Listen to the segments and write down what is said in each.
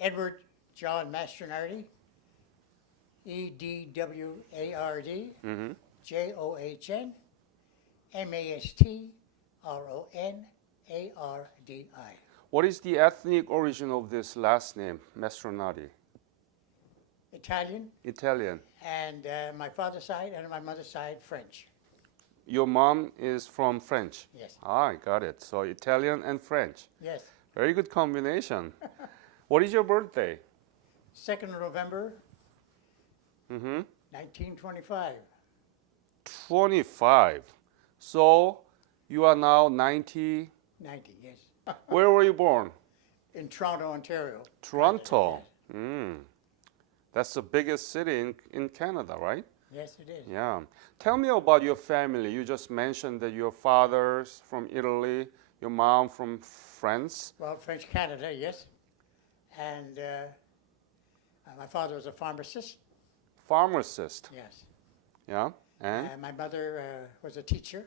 Edward John Mastronardi, Edward John Mastronardi. What is the ethnic origin of this last name, Mastronardi? Italian, Italian. and my father's side and my mother's side French. Your mom is from French? Yes. I got it. So Italian and French. Yes. Very good combination. What is your birthday? 2nd of November, 1925. 25. So you are now 90. 90, yes. Where were you born? In Toronto, Ontario. Toronto. That's the biggest city in Canada, right? Yes, it is. Yeah. Tell me about your family. You just mentioned that your father's from Italy, your mom from France. Well, French Canada, yes. And my father was a pharmacist. Pharmacist. Yes. Yeah. And My mother was a teacher.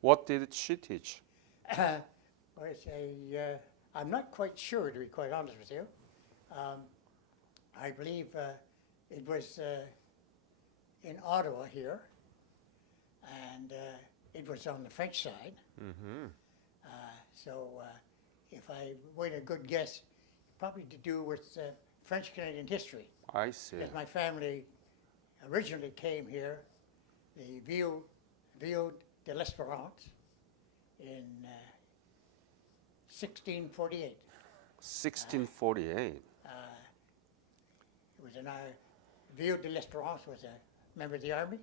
what did she teach? I'm not quite sure, to be quite honest with you. I believe it was in Ottawa here, and it was on the French side. So if I were a good guess, probably to do with French-Canadian history. I see. Because my family originally came here, the Ville de l'Espérance, in 1648. 1648. It was an Ville de l'Espérance was a member of the army,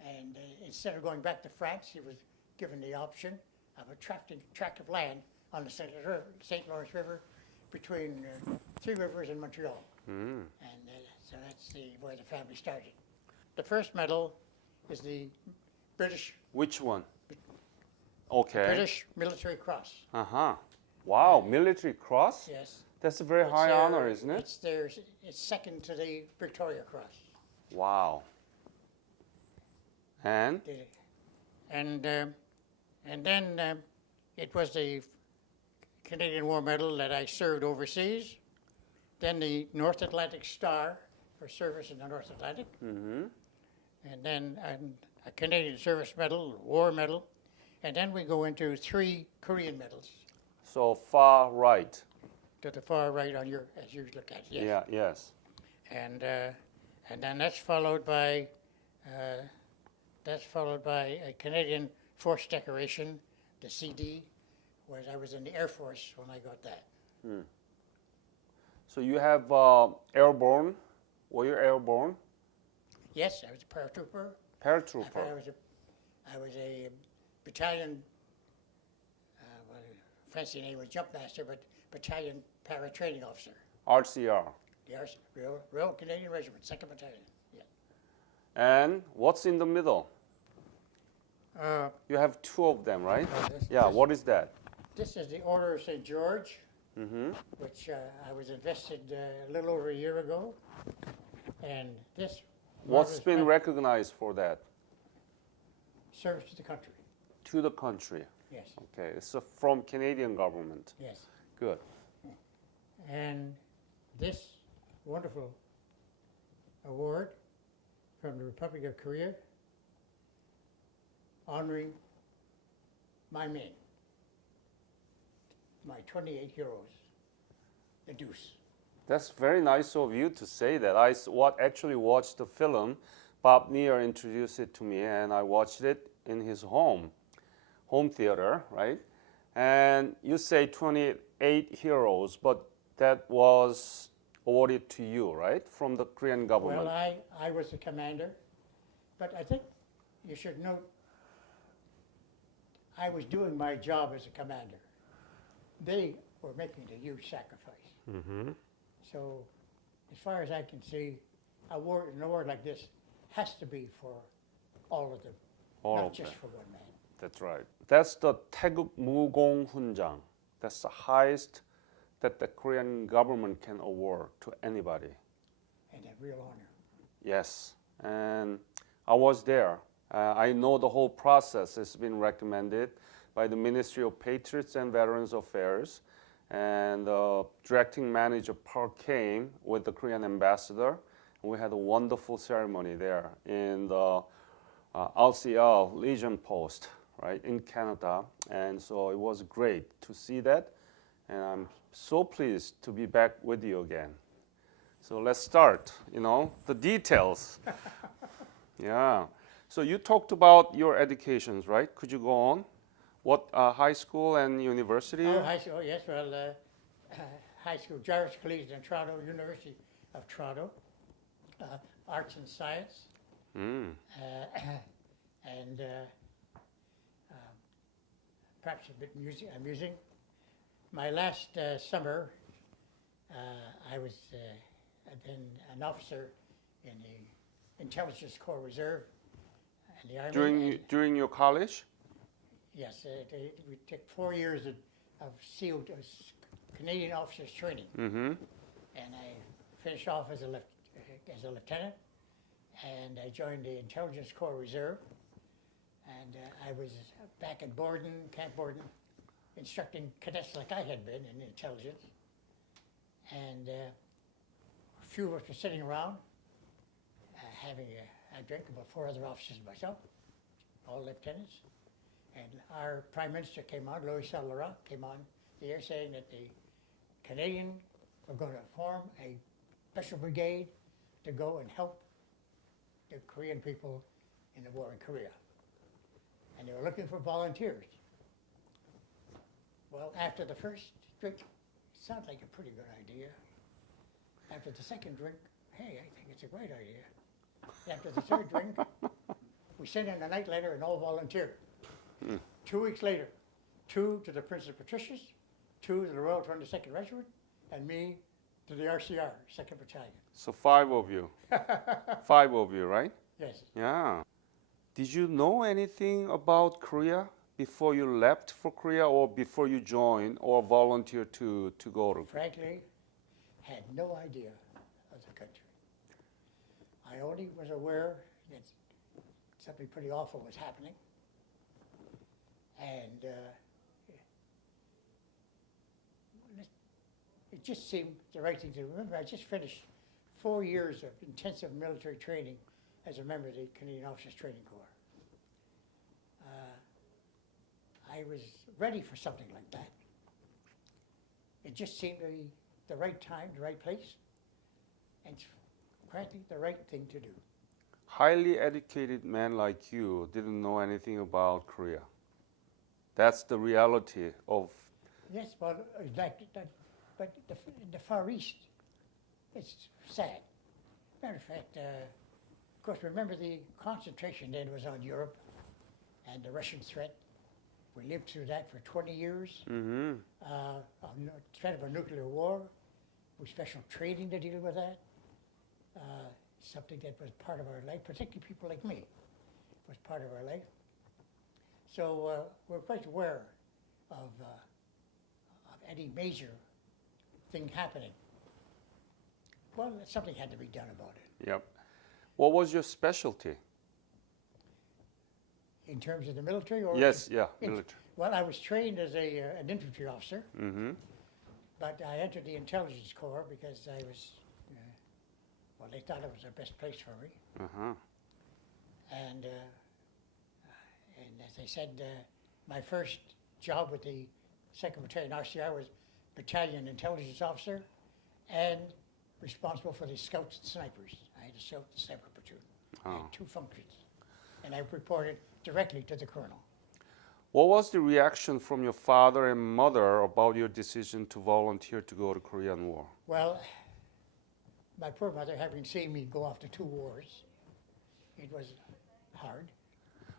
and instead of going back to France, he was given the option of a tract of land on the St. Lawrence River between Three Rivers and Montreal. And so that's where the family started. The first medal is the British Which one? Okay. British Military Cross. Wow, military cross? Yes. That's a very It's high their- honor, isn't it? It's second to the Victoria Cross. Wow. And And then it was the Canadian War Medal that I served overseas. Then the North Atlantic Star for service in the North Atlantic. And then a Canadian Service Medal, War Medal. And then we go into 3 Korean medals so far right. to the far right on your, as you look at it. Yes. Yeah, yes. And then that's followed by a Canadian Force Decoration, the CD, where I was in the Air Force when I got that. So you have airborne. Were you airborne? Yes, I was a paratrooper. Paratrooper. I was a battalion. Well, fancy name was jump master, but battalion para training officer. RCR. The Royal Canadian Regiment, 2nd Battalion. Yeah. And what's in the middle? You have 2 of them, right? What is that? This is the Order of St. George, which I was invested a little over a year ago. And this What's been recognized for that? service to the country. To the country. Yes. Okay, it's from Canadian government. Yes. Good. And this wonderful award from the Republic of Korea honoring my men, my 28 heroes, the Deuce. That's very nice of you to say that. I actually watched the film. Bob Neer introduced it to me, and I watched it in his home theater, right? And you say 28 heroes, but that was awarded to you, right, from the Korean government? Well, I was the commander, but I think you should note I was doing my job as a commander. They were making a huge sacrifice. So, as far as I can see, an award like this has to be for all of them, not just for one man. That's right. That's the 태극 무공 훈장. That's the highest that the Korean government can award to anybody. And a real honor. Yes, and I was there. I know the whole process has been recommended by the Ministry of Patriots and Veterans Affairs, and directing manager Park came with the Korean ambassador. We had a wonderful ceremony there in the RCL Legion Post, right, in Canada. And so it was great to see that. And I'm so pleased to be back with you again. So let's start, the details. Yeah. So you talked about your educations, right? Could you go on? What high school and university? Oh, high school, yes. Well, high school, Jarvis Collegiate in Toronto, University of Toronto, arts and science, and perhaps a bit amusing. My last summer, I was then an officer in the Intelligence Corps Reserve and the Army. During your college? Yes, we took 4 years of SEAL, Canadian officers training, and I finished off as a lieutenant, and I joined the Intelligence Corps Reserve, and I was back at Camp Borden, instructing cadets like I had been in intelligence, and a few of us were sitting around having a drink, about 4 other officers and myself, all lieutenants. And our Prime Minister came on, Louis Saint-Laurent came on the air saying that the Canadian were going to form a special brigade to go and help the Korean people in the war in Korea. And they were looking for volunteers. Well, after the first drink, it sounded like a pretty good idea. After the second drink, hey, I think it's a great idea. After the third drink, we sent in a night letter and all volunteered. 2 weeks later, 2 to the Princess Patricias, 2 to the Royal 22nd Regiment, and me to the RCR, 2nd Battalion. So 5 of you. 5 of you, right? Yes. Yeah. Did you know anything about Korea before you left for Korea or before you joined or volunteered to go to? Frankly, had no idea of the country. I only was aware that something pretty awful was happening. And it just seemed the right thing to do. Remember, I just finished 4 years of intensive military training as a member of the Canadian Officers Training Corps. I was ready for something like that. It just seemed to be the right time, the right place, and frankly, the right thing to do. Highly educated men like you didn't know anything about Korea. That's the reality of. Yes, well, exactly. But in the Far East, it's sad. Matter of fact, of course, remember the concentration then was on Europe and the Russian threat. We lived through that for 20 years. Threat of a nuclear war, with special training to deal with that. Something that was part of our life, particularly people like me, was part of our life. So we're quite aware of any major thing happening. Well, something had to be done about it. Yep. What was your specialty? In terms of the military? Or Yes, military. Well, I was trained as an infantry officer, but I entered the Intelligence Corps because I was, well, they thought it was the best place for me. And as I said, my first job with the 2nd Battalion RCR was Battalion Intelligence Officer and responsible for the scouts and snipers. I had a scout and sniper platoon. I had 2 functions. And I reported directly to the colonel. What was the reaction from your father and mother about your decision to volunteer to go to Korean War? Well, my poor mother, having seen me go off to 2 wars, it was hard.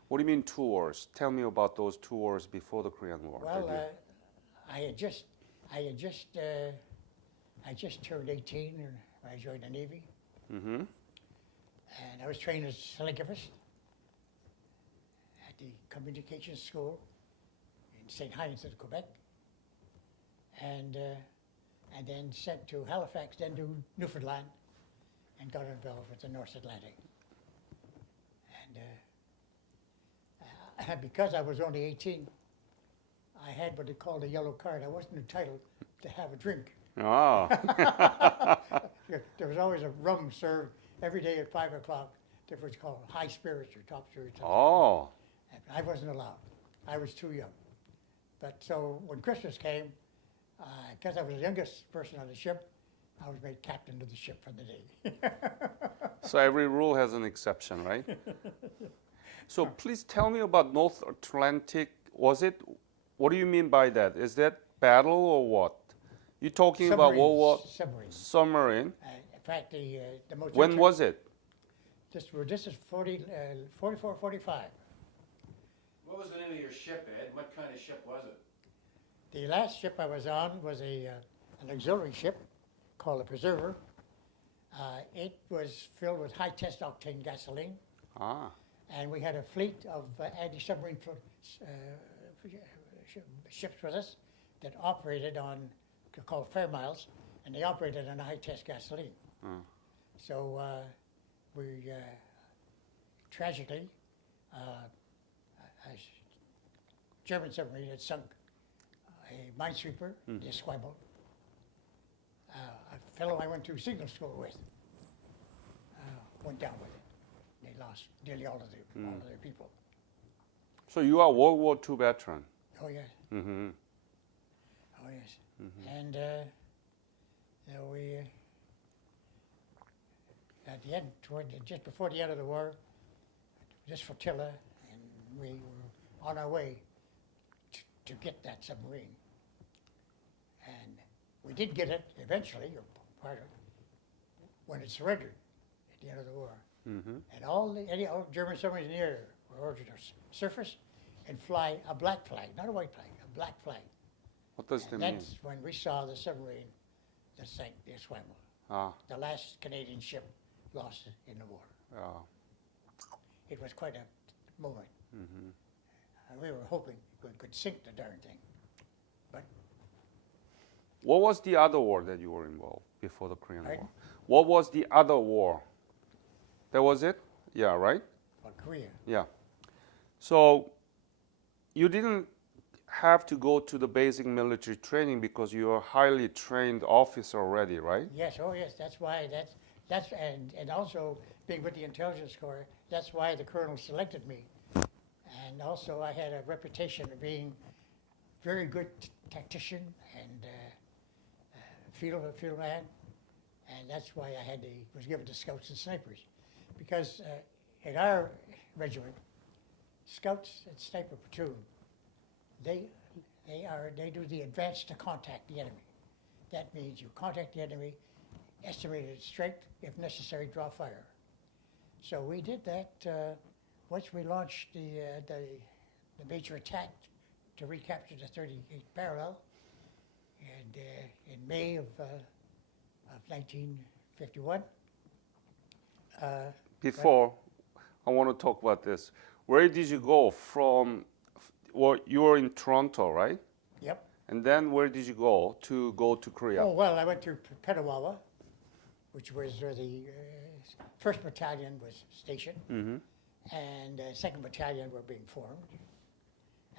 What do you mean 2 wars? Tell me about those 2 wars before the Korean War. Well, I just turned 18 when I joined the Navy. And I was trained as a telegraphist at the Communications School in St. Hyacinthe, Quebec. And then sent to Halifax, then to Newfoundland, and got involved with the North Atlantic. And because I was only 18, I had what they called a yellow card. I wasn't entitled to have a drink. Oh. There was always a rum served every day at 5 o'clock. That was called high spirits or top spirits. Oh. And I wasn't allowed. I was too young. But so when Christmas came, because I was the youngest person on the ship, I was made captain of the ship for the day. So every rule has an exception, right? So please tell me about North Atlantic. What do you mean by that? Is that battle or what? You're talking about World War submarine. In fact, the most. When was it? This is 44, 45. What was the name of your ship, Ed? What kind of ship was it? The last ship I was on was an auxiliary ship called a Preserver. It was filled with high test octane gasoline, and we had a fleet of anti-submarine ships with us that operated on, called fair miles, and they operated on high test gasoline. So we tragically, a German submarine had sunk a minesweeper, the Esquimalt. A fellow I went to signal school with went down with it. They lost nearly all of their people. So you are World War II veteran. Oh yes. Mm-hmm. Oh yes. And we at the end, just before the end of the war, this flotilla, and we were on our way to get that submarine. And we did get it eventually, or part of it, when it surrendered at the end of the war. And all German submarines in the air were ordered to surface and fly a black flag, not a white flag, a black flag. What does that mean? That's when we saw the submarine that sank the Esquimalt. The last Canadian ship lost in the war. It was quite a moment. We were hoping we could sink the darn thing. But what was the other war that you were involved before the Korean Pardon? War? What was the other war? That was it? Yeah, right? Korea. Yeah. So you didn't have to go to the basic military training because you are a highly trained officer already, right? Yes, oh yes, that's why, and also being with the intelligence corps, that's why the colonel selected me. And also I had a reputation of being very good tactician and field man, and that's why I was given to scouts and snipers. Because in our regiment, scouts and sniper platoon, they do the advance to contact the enemy. That means you contact the enemy, estimate its strength, if necessary, draw fire. So we did that once we launched the major attack to recapture the 38th parallel, and in May of 1951. Before, I want to talk about this. Where did you go from? Well, you were in Toronto, right? Yep. And then where did you go to Korea? Oh, well, I went to Petawawa, which was where the 1st Battalion was stationed, and the 2nd Battalion were being formed.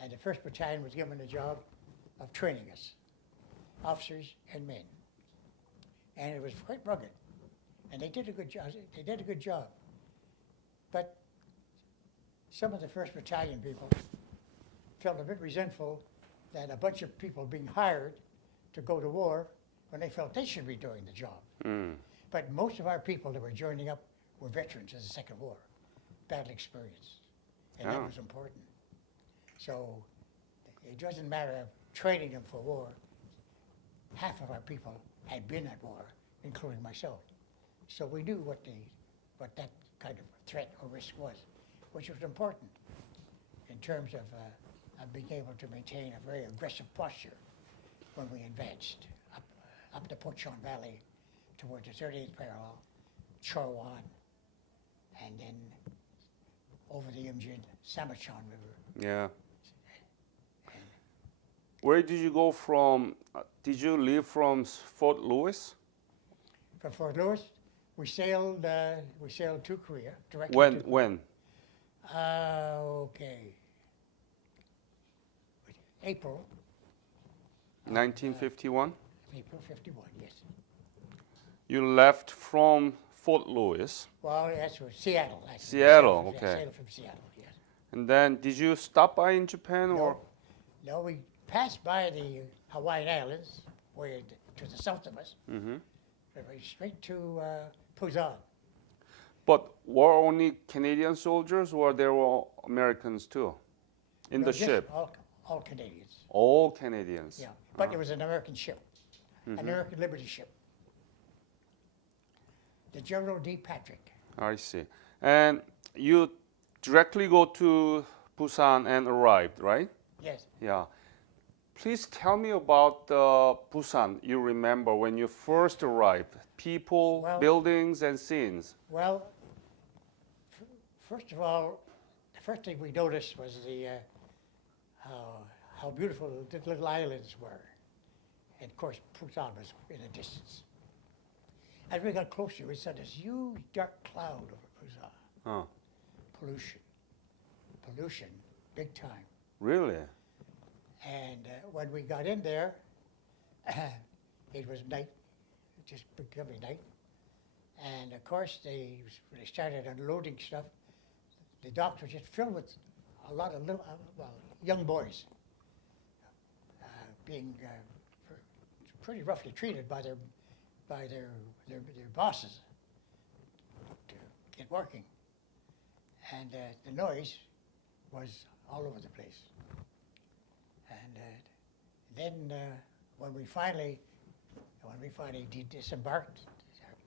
And the 1st Battalion was given the job of training us, officers and men. And it was quite rugged. And they did a good job. But some of the 1st Battalion people felt a bit resentful that a bunch of people being hired to go to war when they felt they should be doing the job. But most of our people that were joining up were veterans of the Second War, battle experience, and that was important. So it doesn't matter of training them for war. Half of our people had been at war, including myself. So we knew what that kind of threat or risk was, which was important in terms of being able to maintain a very aggressive posture when we advanced up the Pochon Valley towards the 38th parallel, Chorwan, and then over the Imjin, Samachon River. Yeah. Where did you go from? Did you leave from Fort Lewis? From Fort Lewis, we sailed to Korea directly. When? Okay. April. 1951. April 51, yes. You left from Fort Lewis, Well, that's was Seattle. Actually. Seattle, From, okay. Seattle from Seattle, yes. and then did you stop by in Japan or? No, we passed by the Hawaiian Islands, way to the south of us, Mm-hmm. and we straight to Busan. But were only Canadian soldiers, or there were Americans too, in No, the just ship? All Canadians. All Canadians. Yeah, but it was an American ship, an American Liberty ship. The General D. Patrick. I see. And you directly go to Busan and arrived, right? Yes. Yeah. Please tell me about Busan you remember when you first arrived. People, Well- buildings, and scenes. Well, first of all, the first thing we noticed was how beautiful the little islands were. And of course, Busan was in the distance. As we got closer, we saw this huge dark cloud over Busan. Oh, Pollution, big time. really? And when we got in there, it was night, just becoming night. And of course, when they started unloading stuff, the docks were just filled with a lot of little, young boys being pretty roughly treated by their bosses to get working. And the noise was all over the place. And then when we finally disembarked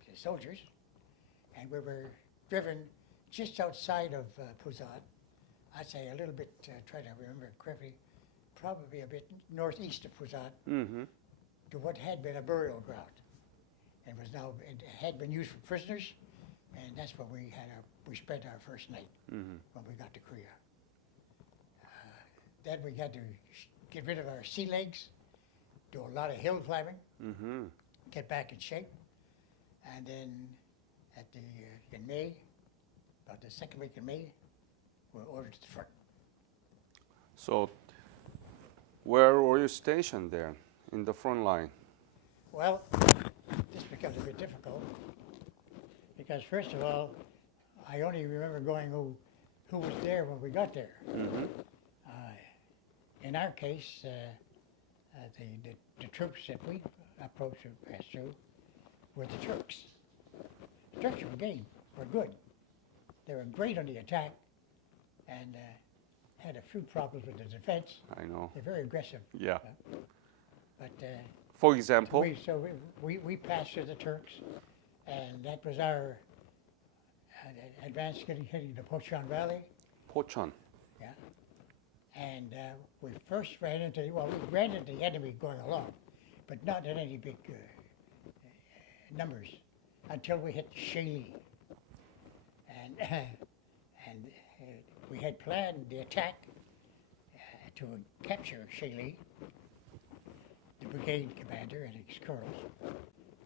the soldiers, and we were driven just outside of Busan, I'd say a little bit, try to remember correctly, probably a bit northeast of Busan, Mm-hmm. to what had been a burial ground, and it had been used for prisoners, and that's where we spent our first night Mm-hmm. when we got to Korea. Then we had to get rid of our sea legs, do a lot of hill climbing, Mm-hmm. get back in shape, and then in May, about the second week in May, we were ordered to the front. So, where were you stationed there in the front line? Well, this becomes a bit difficult because first of all, I only remember going who was there when we got there. Mm-hmm. In our case, the troops that we approached and passed through were the Turks. The Turks were good. They were great on the attack and had a few problems with the defense. I know. They're very aggressive. Yeah. But For example? we passed through the Turks, and that was our advance hitting the Pochon Valley. Pochon. Yeah. And we first ran into the enemy going along, but not in any big numbers until we hit Shaili. And we had planned the attack to capture Shaili, the brigade commander and his colonels.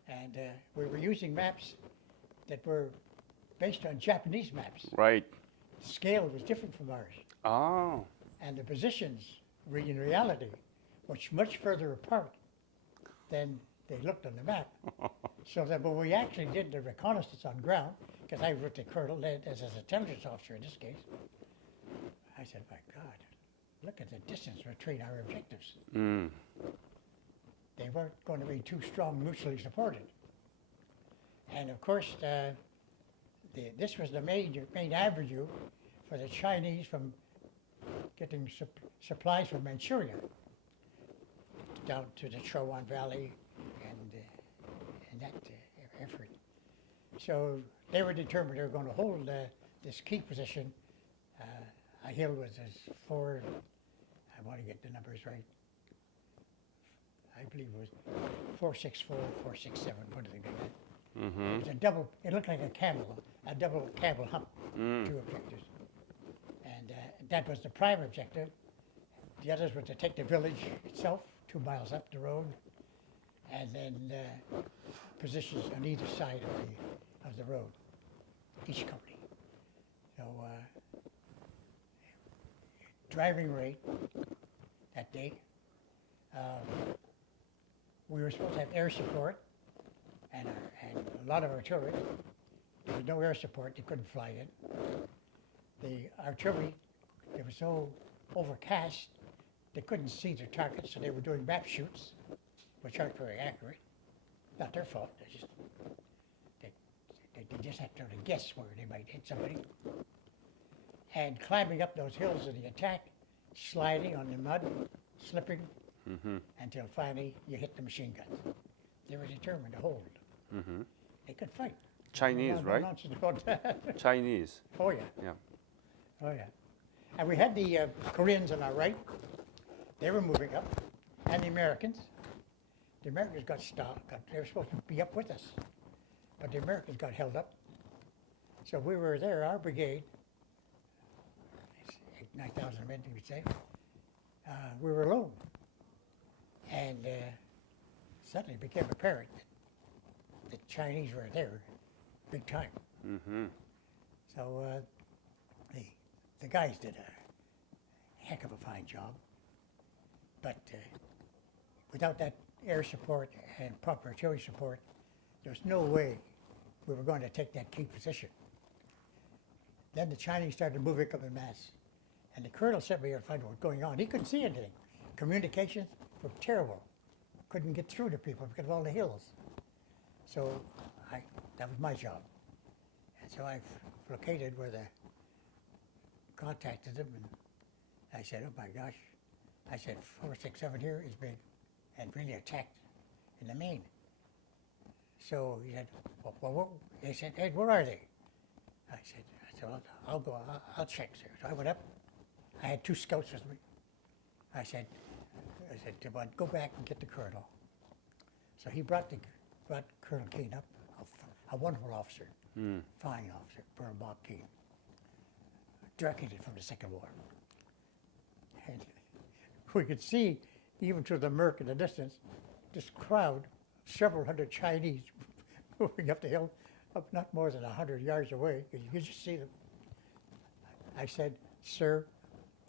And we were using maps that were based on Japanese maps. Right. The scale was different from ours. Oh. And the positions, in reality, were much further apart than they looked on the map. So that when we actually did the reconnaissance on ground, because I was the colonel, as an intelligence officer in this case, I said, my God, look at the distance between our objectives. Mm. They weren't going to be too strong mutually supported. And of course, this was the main avenue for the Chinese from getting supplies from Manchuria down to the Chowan Valley and that effort. So they were determined they were going to hold this key position. A hill was as I want to get the numbers right. I believe it was 464, 467, something like that. Mm-hmm. It was it looked like a double camel hump, two objectives. And that was the prime objective. The others were to take the village itself, 2 miles up the road, and then positions on either side of the road, each company. So driving rate that day, we were supposed to have air support and a lot of artillery. There was no air support, they couldn't fly in. The artillery, it was so overcast, they couldn't see their targets, so they were doing map shoots, which aren't very accurate. Not their fault, they just had to guess where they might hit somebody. And climbing up those hills in the attack, sliding on the mud, slipping, until finally you hit the machine guns. They were determined to hold. They could fight. Chinese, No right? nonsense about that. Chinese. Oh yeah. Yeah. Oh yeah. And we had the Koreans on our right. They were moving up, and the Americans. The Americans got stopped. They were supposed to be up with us, but the Americans got held up. So we were there. Our brigade, 9,000 men, we would say. We were alone, and suddenly it became apparent that the Chinese were there, big time. So the guys did a heck of a fine job, but without that air support and proper artillery support, there's no way we were going to take that key position. Then the Chinese started moving up en masse, and the colonel sent me to find what was going on. He couldn't see anything. Communications were terrible. Couldn't get through to people because of all the hills. So that was my job. And so I located where they contacted them, and I said, oh my gosh. I said, 467 here is being and really attacked in the main. So he said, well, he said, Ed, where are they? I said, well, I'll go, I'll check, sir. So I went up. I had 2 scouts with me. I said, well, go back and get the colonel. So he brought Colonel Keane up, a wonderful officer, fine officer, Colonel Bob Keane, directed from the Second War. And we could see, even through the murk in the distance, this crowd, several hundred Chinese moving up the hill, up not more than 100 yards away, because you could just see them. I said, sir,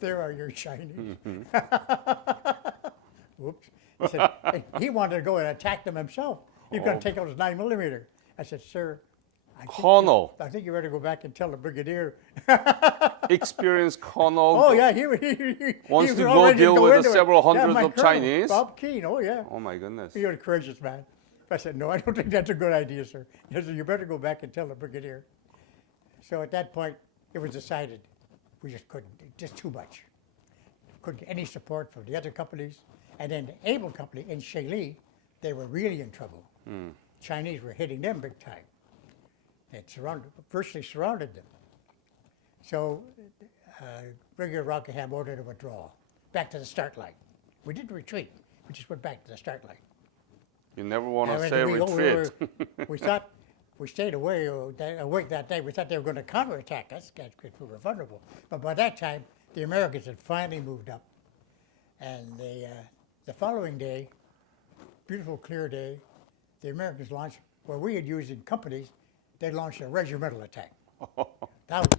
there are your Chinese. Whoops. He said, hey, he wanted to go and attack them himself. He was going to take out his 9mm. I said, sir, Colonel. I think you better go back and tell the brigadier. Experienced colonel. Oh yeah, he wants was to all go ready deal go with into the it. several hundreds my of colonel, Chinese? Bob Keane, oh yeah. Oh my goodness. He was a courageous man. I said, no, I don't think that's a good idea, sir. He said, you better go back and tell the brigadier. So at that point, it was decided we just couldn't, just too much. Couldn't get any support from the other companies. And then the Able Company in Shaili, they were really in trouble. Chinese were hitting them big time. It virtually surrounded them. So Brigadier Rockingham ordered a withdrawal, back to the start line. We didn't retreat, we just went back to the start line. You never want to And say we retreat. we thought, we stayed awake that day. We thought they were going to counterattack us because we were vulnerable. But by that time, the Americans had finally moved up. And the following day, beautiful clear day, the Americans launched, where we had used in companies, they launched a regimental attack. That was,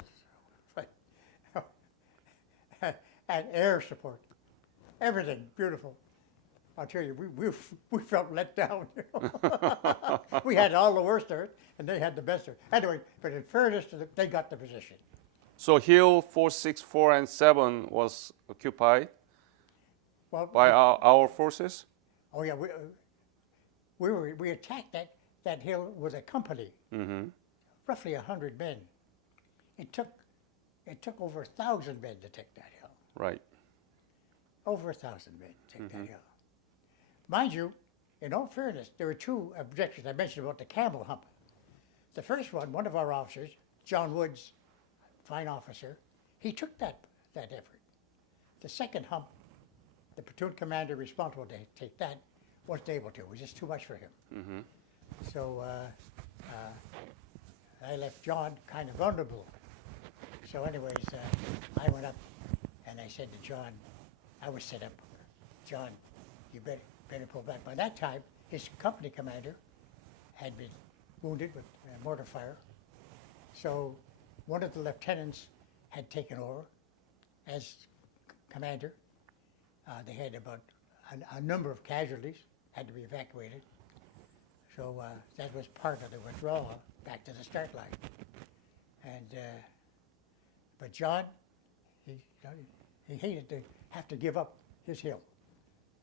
and air support, everything beautiful. I'll tell you, we felt let down. We had all the worst of it, and they had the best of it. Anyway, but in fairness to them, they got the position. So Hill 4, 6, 4, and 7 was occupied Well, by our forces? oh yeah, we attacked that hill with a company, roughly 100 men. It took over 1,000 men to take that hill. Right. Over 1,000 men to take that hill. Mind you, in all fairness, there were 2 objections I mentioned about the Campbell hump. The first one of our officers, John Woods, fine officer, he took that effort. The second hump, the platoon commander responsible to take that wasn't able to. It was just too much for him. So I left John kind of vulnerable. So anyways, I went up and I said to John, I was set up, John, you better pull back. By that time, his company commander had been wounded with mortar fire. So one of the lieutenants had taken over as commander. They had about a number of casualties, had to be evacuated. So that was part of the withdrawal back to the start line. And but John, he hated to have to give up his hill.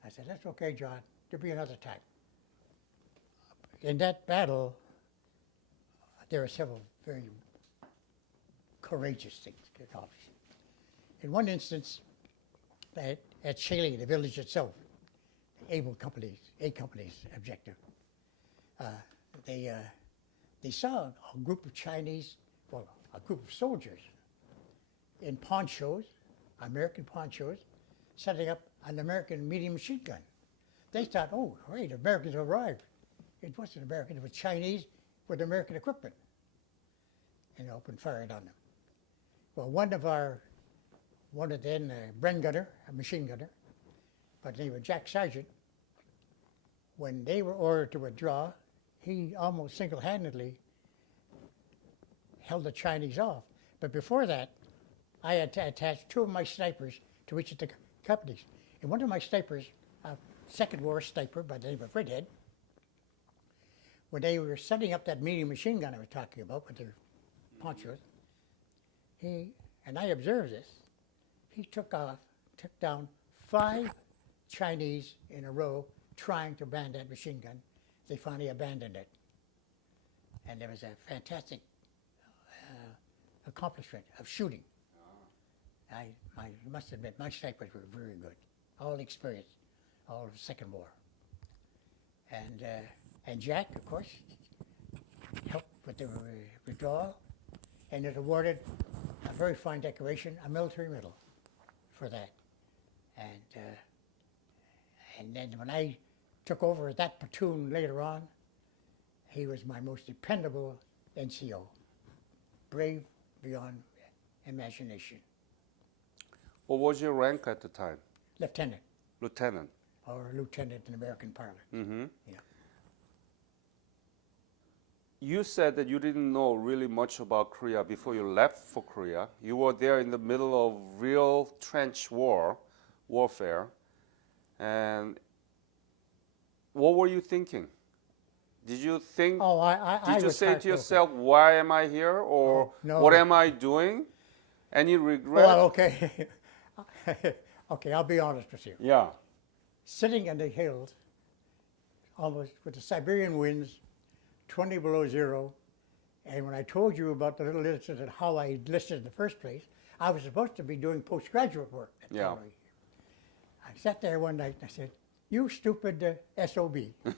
I said, that's okay, John. There'll be another time. In that battle, there were several very courageous things accomplished. In one instance, at Shaley, the village itself, A Company's objective, they saw a group of Chinese, well, a group of soldiers in ponchos, American ponchos, setting up an American medium machine gun. They thought, oh, great, Americans arrived. It wasn't American, it was Chinese with American equipment. And opened fire on them. Well, one of then, Bren gunner, a machine gunner, by the name of Jack Sargent, when they were ordered to withdraw, he almost single-handedly held the Chinese off. But before that, I had attached two of my snipers to each of the companies. And one of my snipers, a Second War sniper by the name of Redhead, when they were setting up that medium machine gun I was talking about with their ponchos, and I observed this, he took down 5 Chinese in a row trying to ban that machine gun. They finally abandoned it. And there was a fantastic accomplishment of shooting. I must admit, my snipers were very good, all experienced, all of the Second War. And Jack, of course, helped with the withdrawal and is awarded a very fine decoration, a military medal for that. And then when I took over that platoon later on, he was my most dependable NCO, brave beyond imagination. What was your rank at the time? Lieutenant, Lieutenant. or lieutenant in American parlance. Mm-hmm. Yeah. You said that you didn't know really much about Korea before you left for Korea. You were there in the middle of real trench warfare. And what were you thinking? Did you think, Oh, I did you was say to heartbroken. yourself, why am I here? Or Oh, no. what am I doing? Any regret? Well, okay. Okay, I'll be honest with you. Yeah. Sitting in the hills, almost with the Siberian winds, 20 below zero, and when I told you about the little incident, how I enlisted in the first place, I was supposed to be doing postgraduate work at Yeah. Calgary. I sat there one night and I said, you stupid SOB. I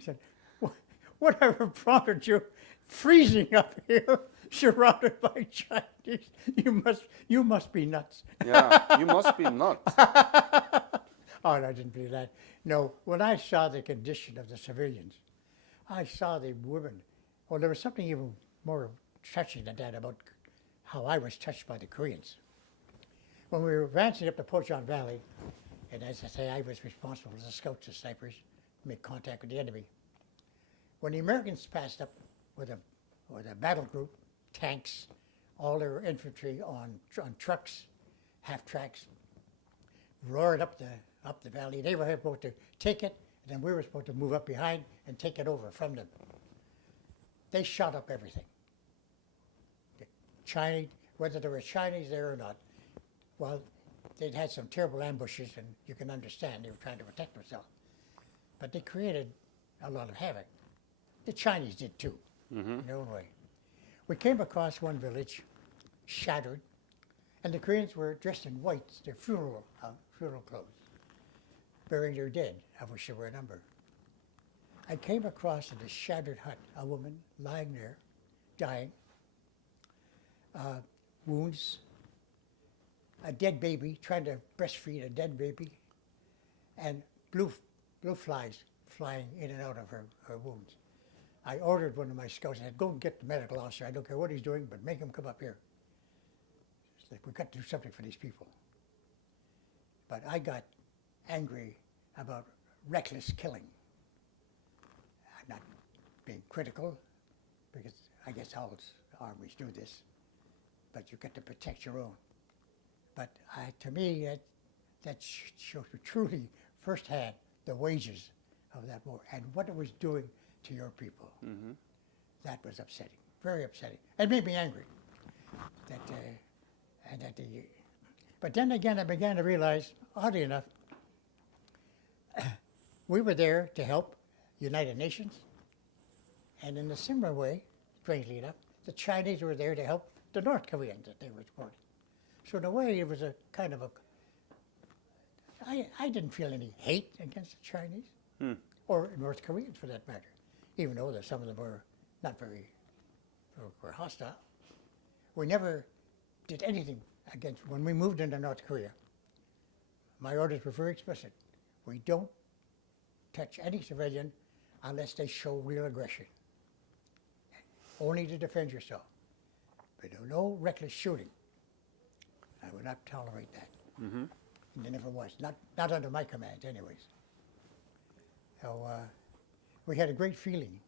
said, whatever prompted you freezing up here, surrounded by Chinese? You must be nuts. Yeah, you must be nuts. Oh, no, I didn't believe that. No, when I saw the condition of the civilians, I saw the women. Well, there was something even more touching than that about how I was touched by the Koreans. When we were advancing up the Pochon Valley, and as I say, I was responsible for the scouts and snipers, make contact with the enemy. When the Americans passed up with a battle group, tanks, all their infantry on trucks, half-tracks, roared up the valley. They were supposed to take it, and then we were supposed to move up behind and take it over from them. They shot up everything. The Chinese, whether there were Chinese there or not, well, they'd had some terrible ambushes, and you can understand they were trying to protect themselves. But they created a lot of havoc. The Chinese did too, in their own way. We came across one village, shattered, and the Koreans were dressed in white, their funeral clothes, burying their dead, of which there were a number. I came across in a shattered hut a woman lying there, dying, wounds, a dead baby, trying to breastfeed a dead baby, and blue flies flying in and out of her wounds. I ordered one of my scouts, I said, go and get the medical officer. I don't care what he's doing, but make him come up here. It's like, we've got to do something for these people. But I got angry about reckless killing. I'm not being critical, because I guess all armies do this, but you've got to protect your own. But to me, that shows truly firsthand the wages of that war and what it was doing to your people. That was upsetting, very upsetting. It made me angry. But then again, I began to realize, oddly enough, we were there to help United Nations, and in a similar way, strangely enough, the Chinese were there to help the North Koreans that they were supporting. So in a way, it was a kind of a. I didn't feel any hate against the Chinese, or North Koreans for that matter, even though some of them were not very, were hostile. We never did anything against, when we moved into North Korea, my orders were very explicit. We don't touch any civilian unless they show real aggression. Only to defend yourself. But no reckless shooting. I would not tolerate that. And there never was, not under my command anyways. So we had a great feeling.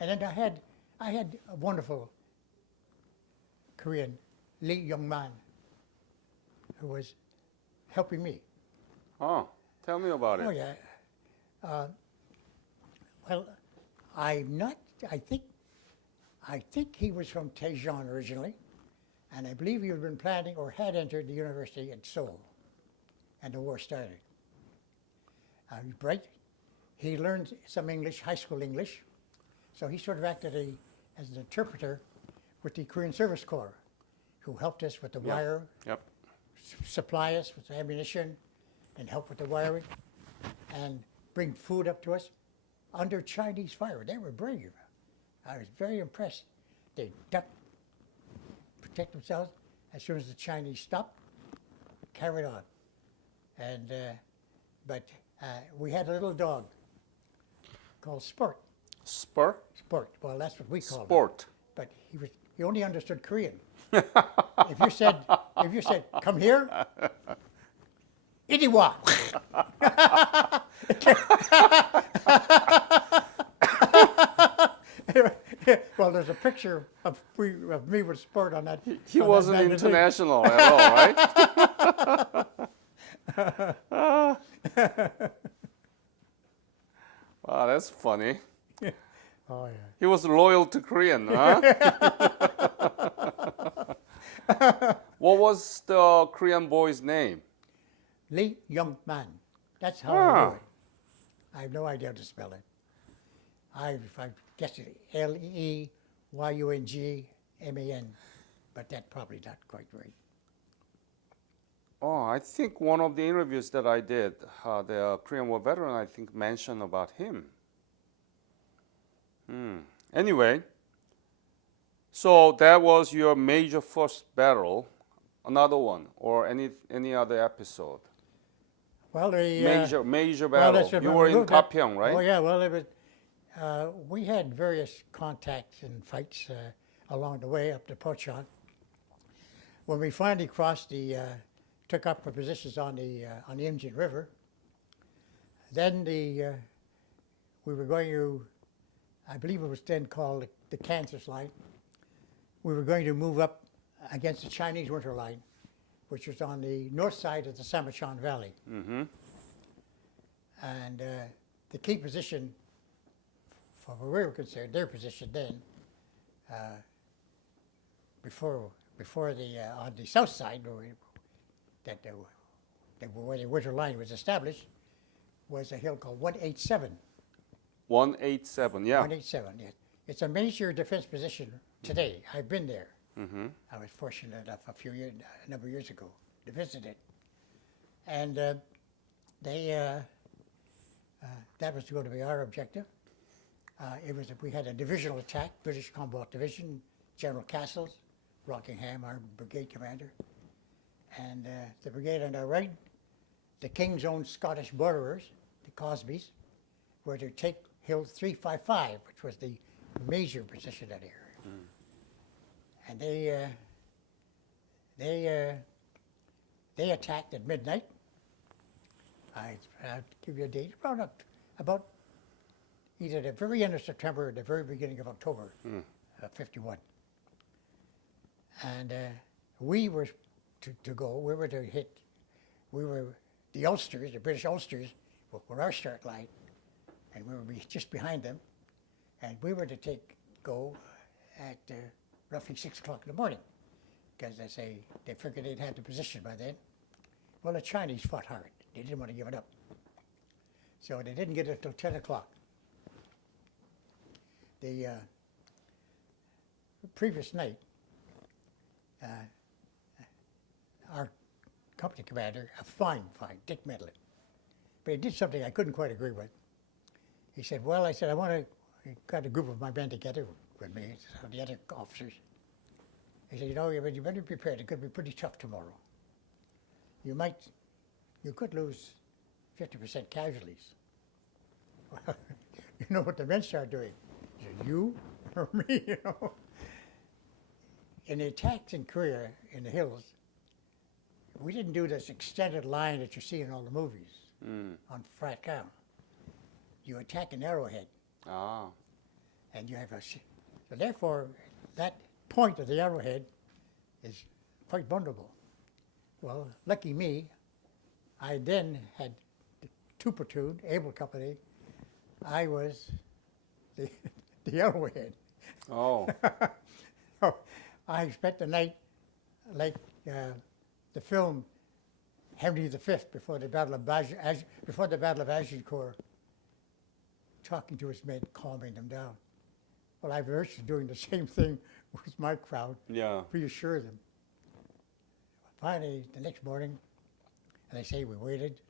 And then I had a wonderful Korean, Lee Young-man, who was helping me. Oh, tell me about it. Oh yeah. Well, I think he was from Daejeon originally, and I believe he had been planning or had entered the university in Seoul, and the war started. He was bright. He learned some English, high school English, so he sort of acted as an interpreter with the Korean Service Corps, who helped us with the wire, supply us with ammunition, and help with the wiring, and bring food up to us under Chinese fire. They were brave. I was very impressed. They ducked, protect themselves. As soon as the Chinese stopped, carried on. And but we had a little dog called Sport. Spur? Sport. Well, that's what we called him. Sport. But he only understood Korean. If you said, come here, Iriwa. Well, there's a picture of me with Sport on that. He on wasn't that magazine. international at all, right? Wow, that's funny. Oh, yeah. He was loyal to Korean, huh? What was the Korean boy's name? Lee Young-man. That's how I do it. I have no idea how to spell it. I guess it Leeyoungman, but that's probably not quite right. Oh, I think one of the interviews that I did, the Korean War veteran, I think, mentioned about him. Anyway, so that was your major first battle. Another one, or any other episode? Well, Major battle. You were in Gapyeong, right? Oh yeah. Well, it was. We had various contacts and fights along the way up to Pocheon. When we finally crossed took up our positions on the Imjin River, then we were going to, I believe it was then called the Kansas line. We were going to move up against the Chinese winter line, which was on the north side of the Samachon Valley. And the key position, for where we were concerned, their position then, before on the south side, where the winter line was established, was a hill called 187. 187, yeah. 187, yes. It's a major defense position today. I've been there. I was fortunate enough a number of years ago to visit it. And that was going to be our objective. We had a divisional attack, British Combat Division, General Castles, Rockingham, our brigade commander. And the brigade on our right, the King's Own Scottish Borderers, the Cosbys, were to take Hill 355, which was the major position that area. And they attacked at midnight. I'll give you a date, about either the very end of September or the very beginning of October, 51. And we were to go, we were to hit, the Ulsters, the British Ulsters, were our start line, and we were just behind them, and we were to go at roughly 6 o'clock in the morning, because they figured they'd had the position by then. Well, the Chinese fought hard. They didn't want to give it up. So they didn't get it till 10 o'clock. The previous night, our company commander, a fine, Dick Medlin, but he did something I couldn't quite agree with. He said, well, I got a group of my men together with me, so the other officers. He said, you better be prepared. It could be pretty tough tomorrow. You could lose 50% casualties. Well, you know what the men started doing? He said, you or me, you know? In the attacks in Korea, in the hills, we didn't do this extended line that you see in all the movies on flat ground. You attack an arrowhead. Ah. And you have so therefore, that point of the arrowhead is quite vulnerable. Well, lucky me, I then had the 2 platoon, Able Company. I was the arrowhead. Oh. So I spent the night like the film Henry V before the Battle of Agincourt, talking to his men, calming them down. Well, I've rehearsed doing the same thing with my crowd, reassure them. Finally, the next morning, and they say we waited,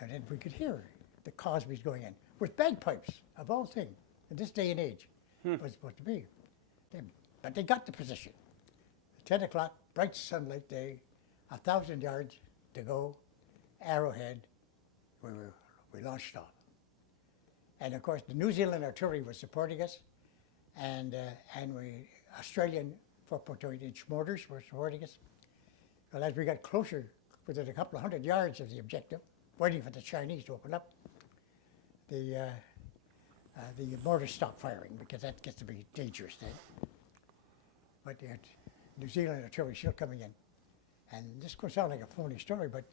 and then we could hear the Cosby's going in with bagpipes, of all things, in this day and age, was supposed to be. But they got the position. 10 o'clock, bright sunlight day, 1,000 yards to go, arrowhead, we launched off. And of course, the New Zealand artillery was supporting us, and Australian 4.8-inch mortars were supporting us. Well, as we got closer, within a couple of 100 yards of the objective, waiting for the Chinese to open up, the mortars stopped firing because that gets to be dangerous then. But the New Zealand artillery still coming in. And this could sound like a phony story, but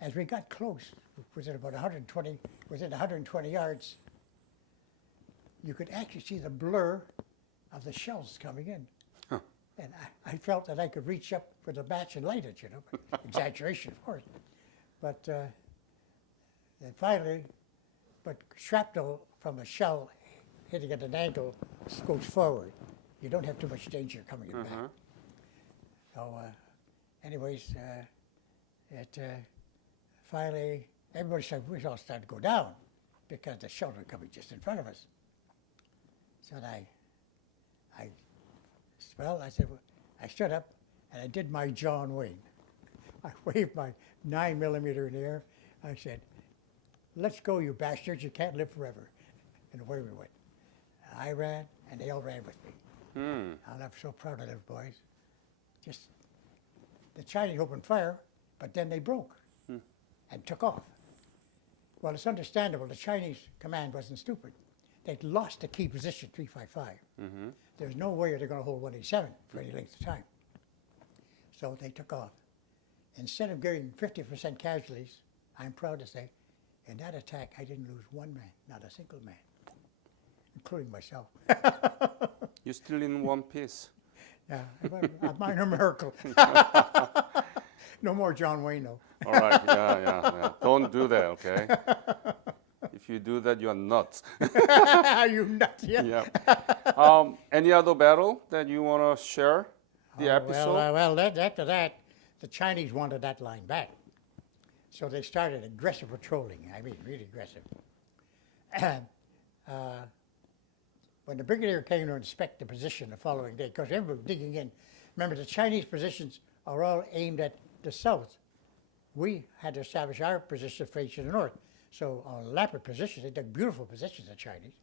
as we got close, within 120 yards, you could actually see the blur of the shells coming in. Huh. And I felt that I could reach up with a match and light it, but exaggeration, of course. But then finally, but shrapnel from a shell hitting at an angle goes forward. You don't have too much danger coming in back. So anyways, finally, we all started to go down because the shells were coming just in front of us. So I stood up and I did my John Wayne. I waved my 9mm in the air. I said, let's go, you bastards, you can't live forever. And away we went. I ran and they all ran with me. I'm so proud of those boys. Just, the Chinese opened fire, but then they broke and took off. Well, it's understandable, the Chinese command wasn't stupid. They'd lost the key position, 355. There's no way they're going to hold 187 for any length of time. So they took off. Instead of getting 50% casualties, I'm proud to say, in that attack, I didn't lose one man, not a single man, including myself. You're still in one piece. Yeah, a minor miracle. No more John Wayne, though. All right, yeah. Don't do that, okay? If you do that, you're nuts. Are you nuts? Yeah. Any other battle that you want to share? The episode? After that, the Chinese wanted that line back. So they started aggressive patrolling. I mean, really aggressive. When the brigadier came to inspect the position the following day, because everybody was digging in. Remember, the Chinese positions are all aimed at the south. We had to establish our position facing the north. So on leopard positions, they took beautiful positions, the Chinese.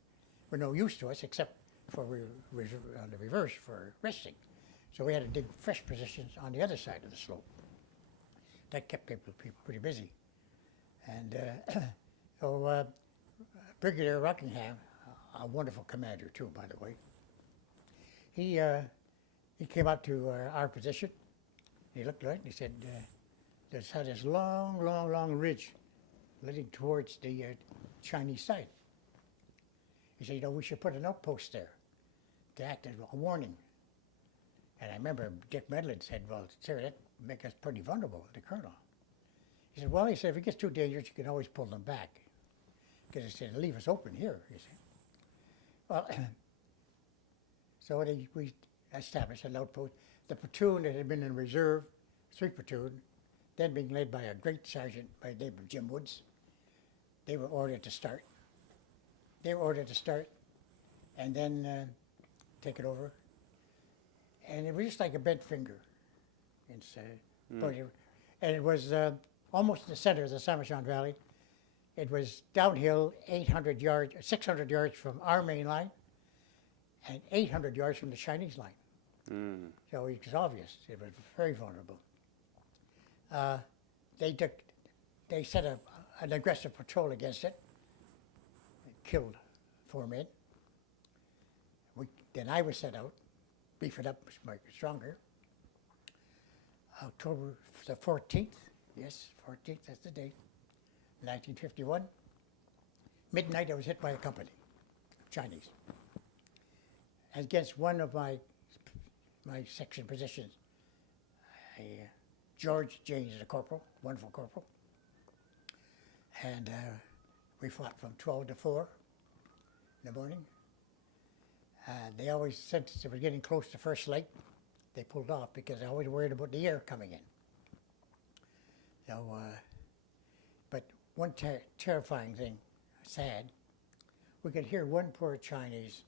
Were no use to us except for on the reverse for resting. So we had to dig fresh positions on the other side of the slope. That kept people pretty busy. And Brigadier Rockingham, a wonderful commander too, by the way, he came up to our position. He looked right and he said, there's this long ridge leading towards the Chinese side. He said, we should put an outpost there to act as a warning. And I remember Dick Medlin said, well, sir, that make us pretty vulnerable, the colonel. He said, well, if it gets too dangerous, you can always pull them back. Because he said, leave us open here, he said. Well, so we established an outpost. The platoon that had been in reserve, 3 platoon, then being led by a great sergeant by the name of Jim Woods, they were ordered to start. And then take it over. And it was just like a bent finger. And it was almost in the center of the Saint Michel Valley. It was downhill 600 yards from our main line, and 800 yards from the Chinese line. So it was obvious. It was very vulnerable. They set an aggressive patrol against it. It killed 4 men. Then I was sent out, beef it up, make it stronger. October the 14th, yes, 14th, that's the date, 1951. Midnight, I was hit by a company, Chinese, against one of my section positions. George James, the corporal, wonderful corporal. And we fought from 12 to 4 in the morning. They always said they were getting close to first light. They pulled off because they always worried about the air coming in. So, but one terrifying thing, sad, we could hear one poor Chinese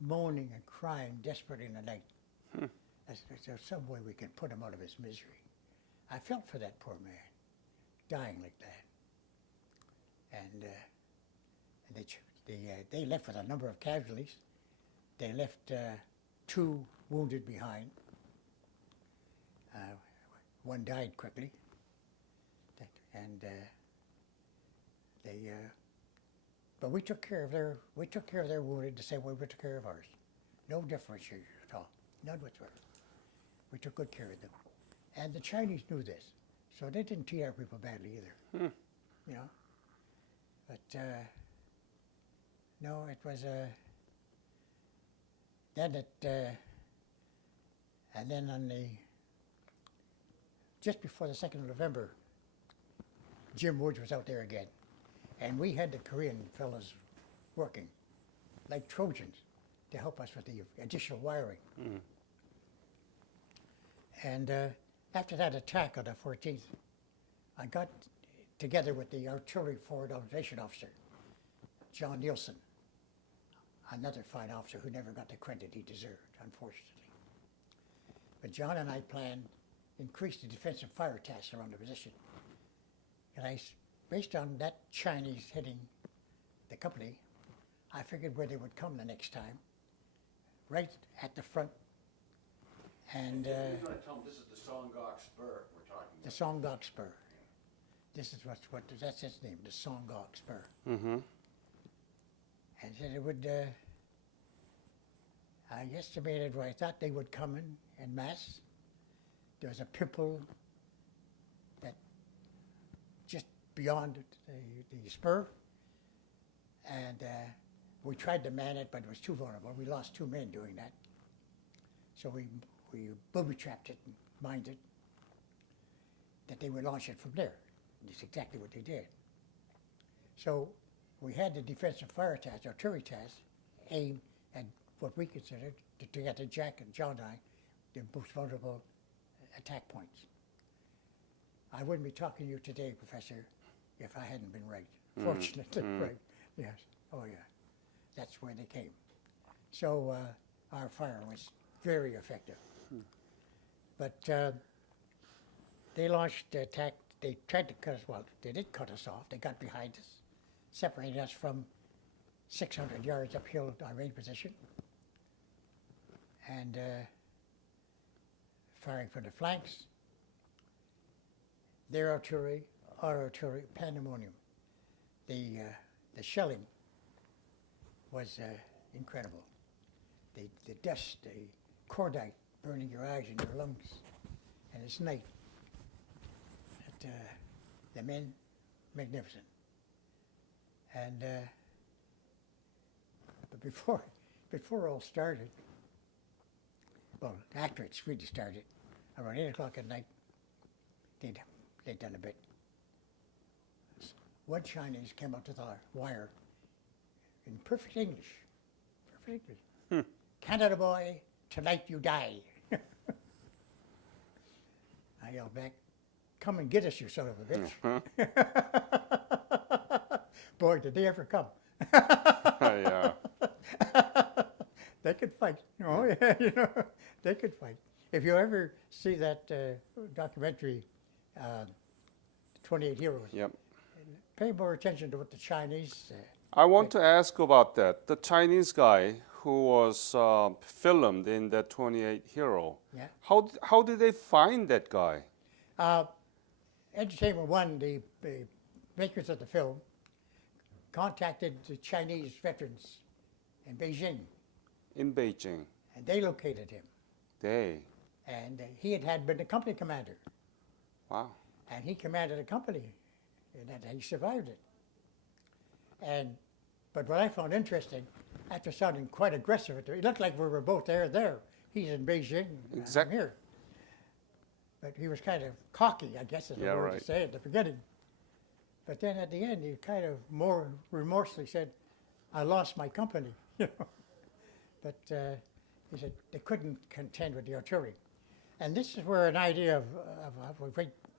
moaning and crying desperately in the night. As there's some way we can put him out of his misery. I felt for that poor man, dying like that. And they left with a number of casualties. They left 2 wounded behind. One died quickly. But we took care of their wounded the same way we took care of ours. No differentiation at all, none whatsoever. We took good care of them, and the Chinese knew this, so they didn't treat our people badly either. You know, but no, it was and then just before the 2nd of November, Jim Woods was out there again. And we had the Korean fellows working like Trojans to help us with the additional wiring. And after that attack on the 14th, I got together with the artillery forward observation officer, John Nielsen, another fine officer who never got the credit he deserved, unfortunately. But John and I planned increase the defensive fire tasks around the position. And based on that Chinese hitting the company, I figured where they would come the next time, right at the front. And you're going to tell them this is the Songok Spur we're talking about. the Songok Spur. This is that's its name, the Songok Spur. Mm-hmm. And said it would, I estimated where I thought they would come in mass. There was a pimple that just beyond the spur, and we tried to man it, but it was too vulnerable. We lost 2 men doing that. So we booby-trapped it and mined it, that they would launch it from there. And that's exactly what they did. So we had the defensive fire task, artillery task, aimed at what we considered, together Jack and John and I, the most vulnerable attack points. I wouldn't be talking to you today, Professor, if I hadn't been right. Fortunately, right. Yes. Oh, yeah. That's where they came. So our fire was very effective. But they launched the attack. They tried to cut us, well, they did cut us off. They got behind us, separated us from 600 yards uphill our main position. And firing from the flanks. Their artillery, our artillery, pandemonium. The shelling was incredible. The dust, the cordite burning your eyes and your lungs. And it's night. But, the men, magnificent. And but before all started, well, after it's really started, around 8 o'clock at night, they'd done a bit. One Chinese came up to the wire in perfect English. Perfect English. Canada boy, tonight you die. I yelled back, come and get us, you son of a bitch. Boy, did they ever come. Yeah. They could fight. Oh, yeah, you know, they could fight. If you ever see that documentary, 28 Heroes, Yep. pay more attention to what the Chinese I want to ask about that. The Chinese guy who was filmed in that 28 Hero. Yeah. How did they find that guy? Entertainment One, the makers of the film, contacted the Chinese veterans in Beijing, In Beijing. and they located him. They. And he had been a company commander, Wow. and he commanded a company, and he survived it. But what I found interesting, after sounding quite aggressive, it looked like we were both there. He's in Beijing, I'm here. But he was kind of cocky, I guess is the word right. to say at the beginning. But then at the end, he kind of more remorsefully said, I lost my company, you know. But he said they couldn't contend with the artillery. And this is where an idea of